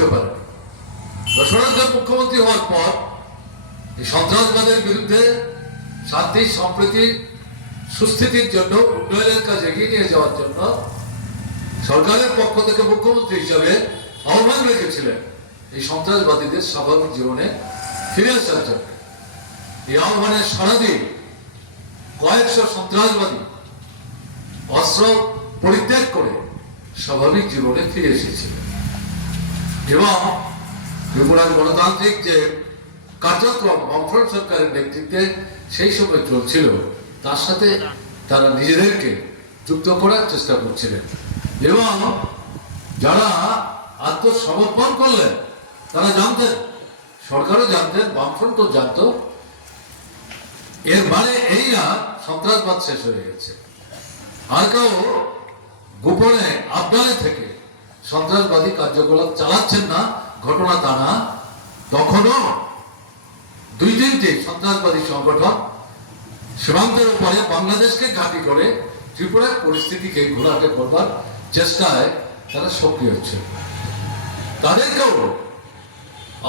করতে পারে। দশরথ দেব মুখ্যমন্ত্রী হওয়ার পর এই সন্ত্রাসবাদের বিরুদ্ধে শান্তি সম্প্রীতি সুস্থিতির জন্য উন্নয়নের কাজ এগিয়ে নিয়ে যাওয়ার জন্য সরকারের পক্ষ থেকে মুখ্যমন্ত্রী হিসাবে আহ্বান রেখেছিলেন এই সন্ত্রাসবাদীদের স্বাভাবিক জীবনে ফিরে আসার জন্য। এই আহ্বানের সাড়া দিয়ে কয়েকশো সন্ত্রাসবাদী অস্ত্র পরিত্যাগ করে স্বাভাবিক জীবনে ফিরে এসেছিল এবং ত্রিপুরার গণতান্ত্রিক যে কার্যক্রম বামফ্রন্ট সরকারের নেতৃত্বে সেই সময় চলছিল তার সাথে তারা নিজেদেরকে যুক্ত করার চেষ্টা করছিলেন এবং যারা আত্মসমর্পণ করলেন তারা জানতেন, সরকারও জানতেন, বামফ্রন্টও জানত এর মানে এই না সন্ত্রাসবাদ শেষ হয়ে গেছে। আর কেউ গোপনে আবদালে থেকে সন্ত্রাসবাদী কার্যকলাপ চালাচ্ছেন না, ঘটনা তা না। তখনও দুই তিনটি সন্ত্রাসবাদী সংগঠন সীমান্তের উপরে বাংলাদেশকে ঘাঁটি করে ত্রিপুরার পরিস্থিতিকে ঘোলাটে করবার চেষ্টায় তারা সক্রিয় হচ্ছে। তাদেরকেও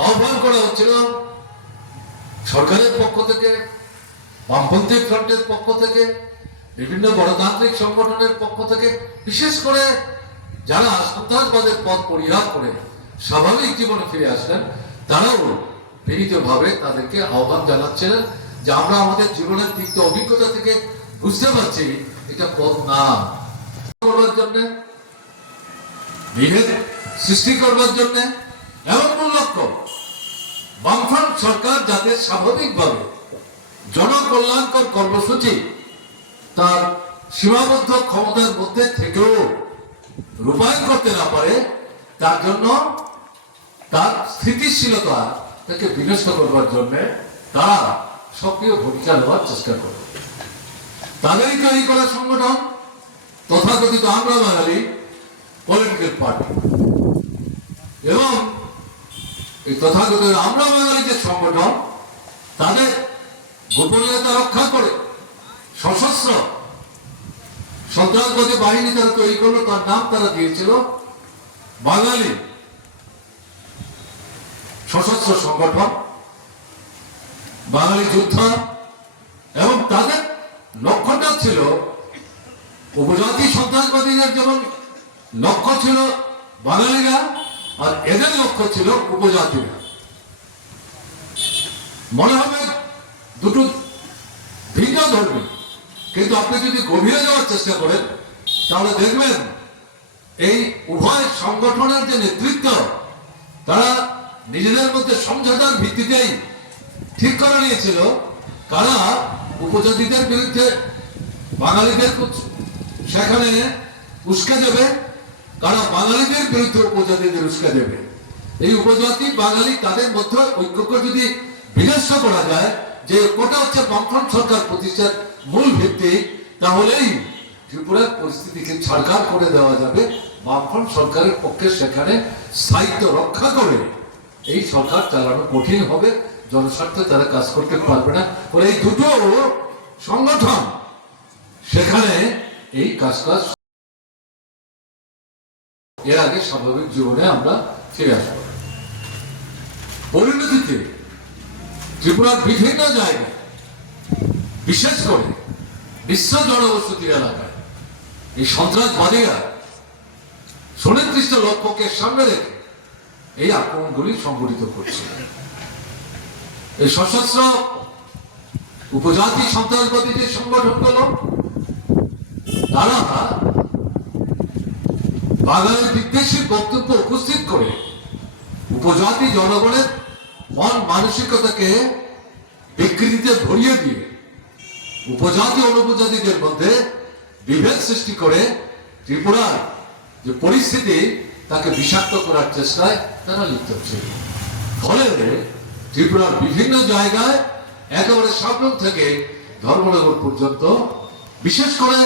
আহ্বান করা হচ্ছিল সরকারের পক্ষ থেকে, বামপন্থী ফ্রন্টের পক্ষ থেকে, বিভিন্ন গণতান্ত্রিক সংগঠনের পক্ষ থেকে, বিশেষ করে যারা সন্ত্রাসবাদের পথ পরিহার করে স্বাভাবিক জীবনে ফিরে আসলেন তারাও বিনীতভাবে তাদেরকে আহ্বান জানাচ্ছিলেন যে আমরা আমাদের জীবনের তিক্ত অভিজ্ঞতা থেকে বুঝতে পারছি এটা পথ না। করবার জন্য, বিভেদ সৃষ্টি করবার জন্য এমন কোন লক্ষ্য বামফ্রন্ট সরকার যাতে স্বাভাবিকভাবে জনকল্যাণকর কর্মসূচি তার সীমাবদ্ধ ক্ষমতার মধ্যে থেকেও রূপায়ণ করতে না পারে তার জন্য তার স্থিতিশীলতা তাকে বিনষ্ট করবার জন্য তারা সক্রিয় ভূমিকা নেওয়ার চেষ্টা করে। তাদেরই তৈরি করা সংগঠন তথাকথিত আমরা বাঙালি পলিটিক্যাল পার্টি এবং এই তথাকথিত আমরা বাঙালি যে সংগঠন তাদের গোপনীয়তা রক্ষা করে সশস্ত্র সন্ত্রাসবাদী বাহিনী তারা তৈরি করলো, তার নাম তারা দিয়েছিল বাঙালি সশস্ত্র সংগঠন, বাঙালি যোদ্ধা। এবং তাদের লক্ষ্যটা ছিল উপজাতি সন্ত্রাসবাদীদের যেমন লক্ষ্য ছিল বাঙালিরা, আর এদের লক্ষ্য ছিল উপজাতিরা। মনে হবে দুটো ভিন্ন ধর্মী, কিন্তু আপনি যদি গভীরে যাওয়ার চেষ্টা করেন তাহলে দেখবেন এই উভয় সংগঠনের যে নেতৃত্ব তারা নিজেদের মধ্যে সমঝোতার ভিত্তিতেই ঠিক করে নিয়েছিল কারা উপজাতিদের বিরুদ্ধে বাঙালিদের সেখানে উস্কে দেবে, কারা বাঙালিদের বিরুদ্ধে উপজাতিদের উস্কে দেবে। এই উপজাতি বাঙালি তাদের মধ্যে ঐক্যকে যদি বিনষ্ট করা যায়, যে ওটা হচ্ছে বামফ্রন্ট সরকার প্রতিষ্ঠার মূল ভিত্তি, তাহলেই ত্রিপুরার পরিস্থিতিকে ছাড়খাড় করে দেওয়া যাবে। বামফ্রন্ট সরকারের পক্ষে সেখানে স্থায়িত্ব রক্ষা করে এই সরকার চালানো কঠিন হবে, জনস্বার্থে তারা কাজ করতে পারবে না। এই দুটো সংগঠন সেখানে এই কাজ এর আগে স্বাভাবিক জীবনে আমরা ফিরে আসব। পরিণতিতে ত্রিপুরার বিভিন্ন জায়গায়, বিশেষ করে বিশ্ব জনবসতি এলাকায় এই সন্ত্রাসবাদীরা সুনির্দিষ্ট লক্ষ্যকে সামনে রেখে এই আক্রমণগুলি সংঘটিত করছে। এই সশস্ত্র উপজাতি সন্ত্রাসবাদী যে সংগঠনগুলো তারা বাঙালির বিদ্বেষী বক্তব্য উপস্থিত করে উপজাতি জনগণের মন মানসিকতাকে বিকৃতিতে ভরিয়ে দিয়ে উপজাতি অনুপজাতিদের মধ্যে বিভেদ সৃষ্টি করে ত্রিপুরার যে পরিস্থিতি তাকে বিষাক্ত করার চেষ্টায় তারা লিপ্ত ছিল। ফলে ত্রিপুরার বিভিন্ন জায়গায় একেবারে সাবরুম থেকে ধর্মনগর পর্যন্ত, বিশেষ করে